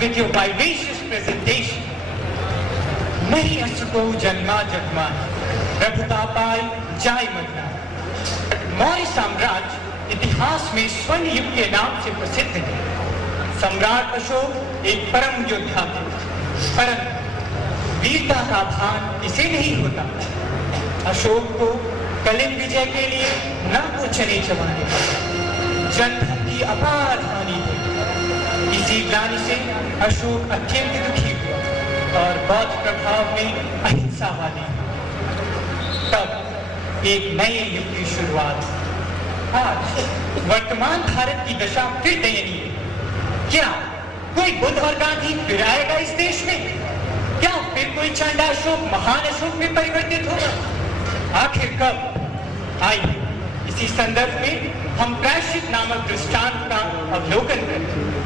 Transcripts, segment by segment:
with your vivacious presentation. नहीं असको जन्मा जगमा प्रभुता पाई जाय मगना। मौर्य साम्राज्य इतिहास में स्वर्ण युग के नाम से प्रसिद्ध है। सम्राट अशोक एक परम योद्धा थे, परंतु वीरता का भान इसे नहीं होता। अशोक को कलिंग विजय के लिए न को चने चबाने जनधन की अपार हानि हुई। इसी ग्लानि से अशोक अत्यंत दुखी हुआ और बौद्ध प्रभाव में अहिंसावादी। तब एक नए युग की शुरुआत। आज वर्तमान भारत की दशा फिर दयनीय है। क्या कोई बुद्ध और गांधी फिर आएगा इस देश में? क्या फिर कोई चंडा अशोक महान अशोक में परिवर्तित होगा? आखिर कब? आइए इसी संदर्भ में हम प्रायश्चित नामक दृष्टांत का अवलोकन करें।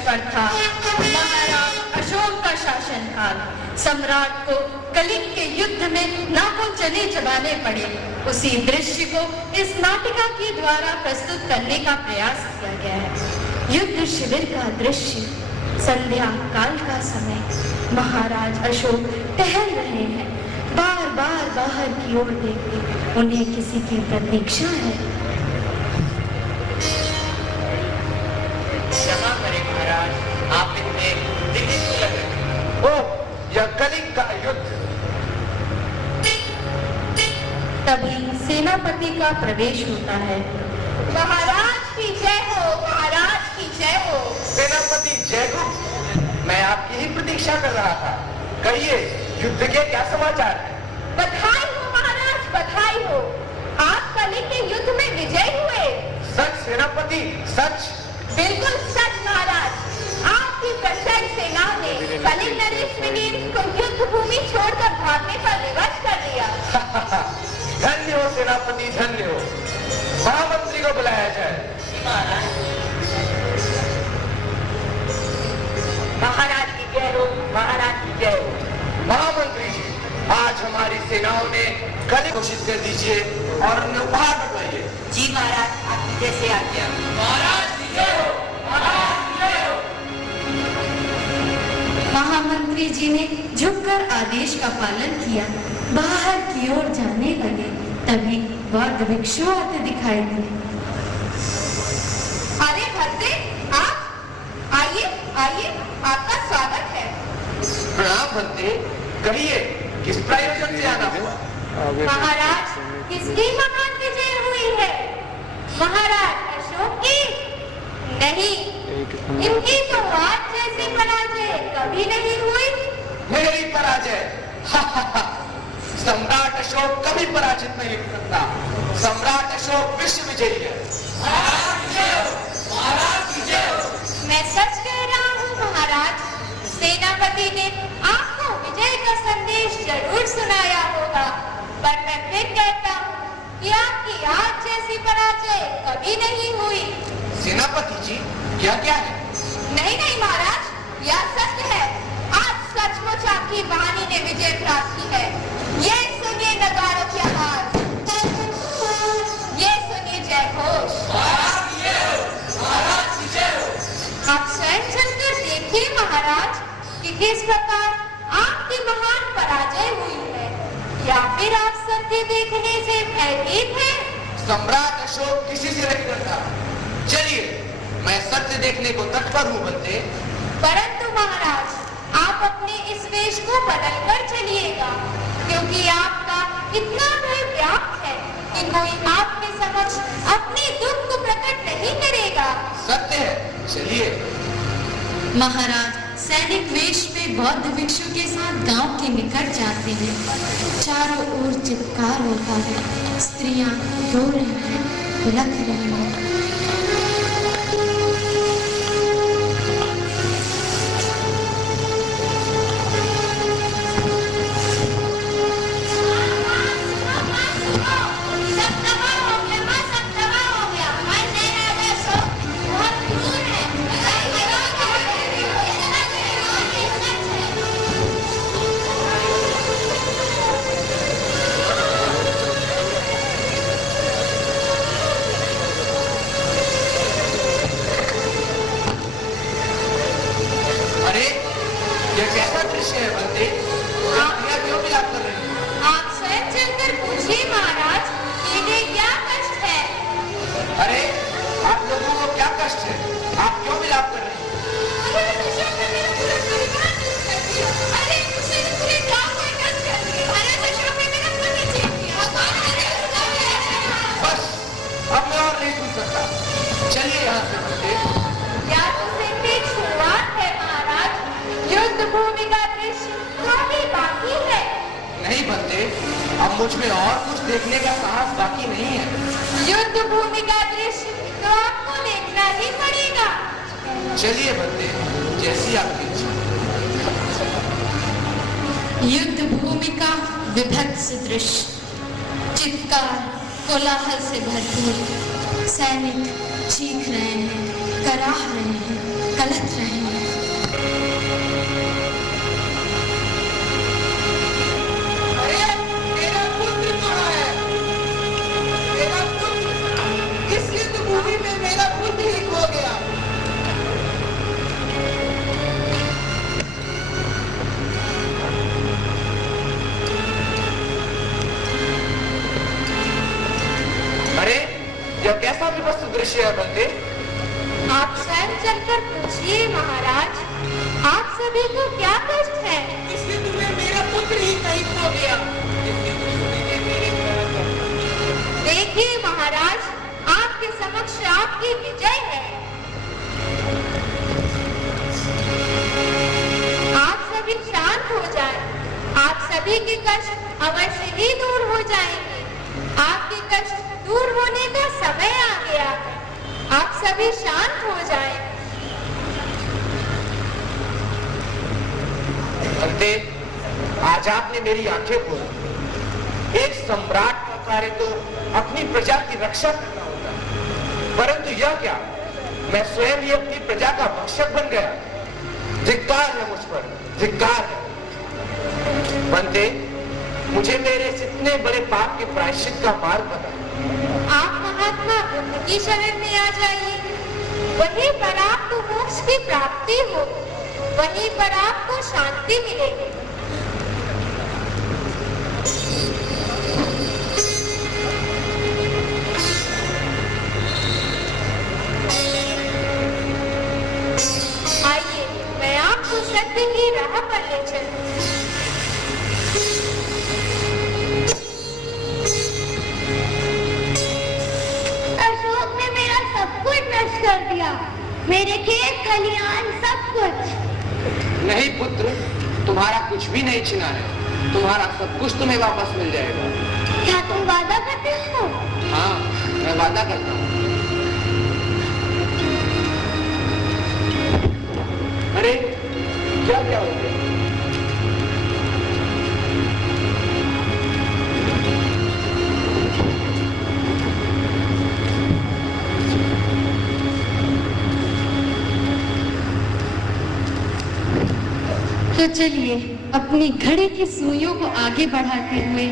पर था महाराज अशोक का शासनकाल। सम्राट को कलिंग के युद्ध में लाखों चने चबाने पड़े। उसी दृश्य को इस नाटिका के द्वारा प्रस्तुत करने का प्रयास किया गया है। युद्ध शिविर का दृश्य, संध्या काल का समय। महाराज अशोक टहल रहे हैं, बार बार बाहर की ओर देखते। उन्हें किसी की प्रतीक्षा है। क्षमा करें महाराज, आप इतने दिग्गज लग रहे हैं। ओह, यह कलिंग का युद्ध। तभी सेनापति का प्रवेश होता है। महाराज की जय हो, महाराज की जय हो। सेनापति जयगुप्त, मैं आपकी ही प्रतीक्षा कर रहा था। कहिए, युद्ध के क्या समाचार हैं? बधाई हो महाराज, बधाई हो। आप कलिंग के युद्ध में विजय हुए। सच सेनापति, सच। बिल्कुल सच महाराज। आपकी प्रचंड सेना ने कलिंग नरेश को युद्ध भूमि छोड़कर भागने पर विवश कर दिया। धन्य हो सेनापति, धन्य हो। महामंत्री को बुलाया जाए। महाराज की जय हो, महाराज की जय हो। महामंत्री जी, आज हमारी सेनाओं ने कलिंग घोषित कर दीजिए और उन्हें उपहार बटवाइए। जी महाराज, आपकी जैसे आज्ञा। महाराज की जय हो, महाराज की जय हो। महामंत्री जी ने झुककर आदेश का पालन किया। बाहर की ओर जाने लगे, तभी बौद्ध भिक्षु आते दिखाई दिए। अरे भद्दे, आप आइए आइए, आपका स्वागत है। प्रणाम भंते, कहिए किस प्रयोजन से आना हुआ? महाराज, किसकी महान विजय हुई है? महाराज अशोक की? नहीं, इनकी तो आज जैसी पराजय कभी नहीं हुई। मेरी पराजय? सम्राट अशोक कभी पराजित नहीं हो सकता। सम्राट अशोक विश्व विजयी है। मैं सच कह रहा हूँ महाराज। सेनापति ने आपको विजय का संदेश जरूर सुनाया होगा, पर मैं फिर कहता हूँ कि आपकी आज जैसी पराजय कभी नहीं हुई। सेनापति जी, क्या क्या है? नहीं नहीं महाराज, यह सत्य है। आज सचमुच आपकी वाहिनी ने विजय प्राप्त की है। ये सुनिए नगाड़ों की आवाज, ये सुनिए जय घोष। आप स्वयं चलकर देखिए महाराज कि किस प्रकार आपकी महान पराजय हुई है, या फिर आप सत्य देखने से भयभीत हैं? सम्राट अशोक किसी से नहीं डरता। चलिए, मैं सत्य देखने को तत्पर हूँ बंदे। परंतु महाराज, आप अपने इस वेश को बदल कर चलिएगा, क्योंकि आपका इतना भय व्याप्त है कि कोई आपके समक्ष अपने दुख को प्रकट नहीं करेगा। सत्य है, चलिए। महाराज सैनिक वेश में बौद्ध भिक्षु के साथ गांव के निकट जाते हैं। चारों ओर चित्कार होता है, स्त्रियां रो रही हैं, बिलख रही हैं। दृश्य है बनते? आप यहाँ क्यों विलाप कर रहे हैं? आप स्वयं चलकर पूछिए महाराज, इन्हें क्या कष्ट है? अरे आप लोगों को क्या कष्ट है? आप क्यों विलाप कर रहे हैं? बस अब मैं और नहीं सुन सकता, चलिए यहाँ से बनते। क्या तो सिर्फ एक शुरुआत है महाराज, युद्ध भूमि का दृश्य काफी बाकी है। नहीं बनते, अब मुझ में और कुछ देखने का साहस बाकी नहीं है। युद्ध भूमि का दृश्य तो आपको देखना ही पड़ेगा। चलिए बनते, जैसी आपकी इच्छा। युद्ध भूमि का विभत्स दृश्य, चित्कार कोलाहल से भरपूर, सैनिक चीख रहे हैं, कराह रहे हैं, कलट रहे हैं। अरे मेरा पुत्र कहाँ है? मेरा पुत्र, इस युद्ध भूमि में मेरा पुत्र ही खो गया। अरे यह कैसा विभत्स दृश्य है बनते? आप स्वयं चलकर पूछिए महाराज, आप सभी को क्या कष्ट है? इस युद्ध में मेरा पुत्र ही कहीं खो गया। देखिए महाराज, आपके समक्ष आपकी विजय है। आप सभी शांत हो जाएं, आप सभी के कष्ट अवश्य ही दूर हो जाएंगे। आपके कष्ट दूर होने का समय आ गया है, आप सभी शांत हो जाएं। बनते, आज आपने मेरी आंखें खोली। एक सम्राट का कार्य तो अपनी प्रजा की रक्षा करना होता है, परंतु यह क्या, मैं स्वयं ही अपनी प्रजा का भक्षक बन गया। धिक्कार है मुझ पर, धिक्कार है। बनते, मुझे मेरे इस इतने बड़े पाप के प्रायश्चित का मार्ग बता। आप महात्मा बुद्ध की शरण में आ जाइए, वहीं पर आपको मोक्ष की प्राप्ति हो, वहीं पर आपको शांति मिलेगी। आइए, मैं आपको सत्य की राह पर ले चलूं। अशोक ने मेरा सब कुछ नष्ट कर दिया, मेरे खेत खलिहान सब कुछ। नहीं पुत्र, तुम्हारा कुछ भी नहीं छिना है, तुम्हारा सब कुछ तुम्हें वापस मिल जाएगा। क्या तुम वादा करते हो? हाँ, मैं वादा करता हूँ। अरे क्या क्या हो गया? तो चलिए अपनी घड़ी की सुइयों को आगे बढ़ाते हुए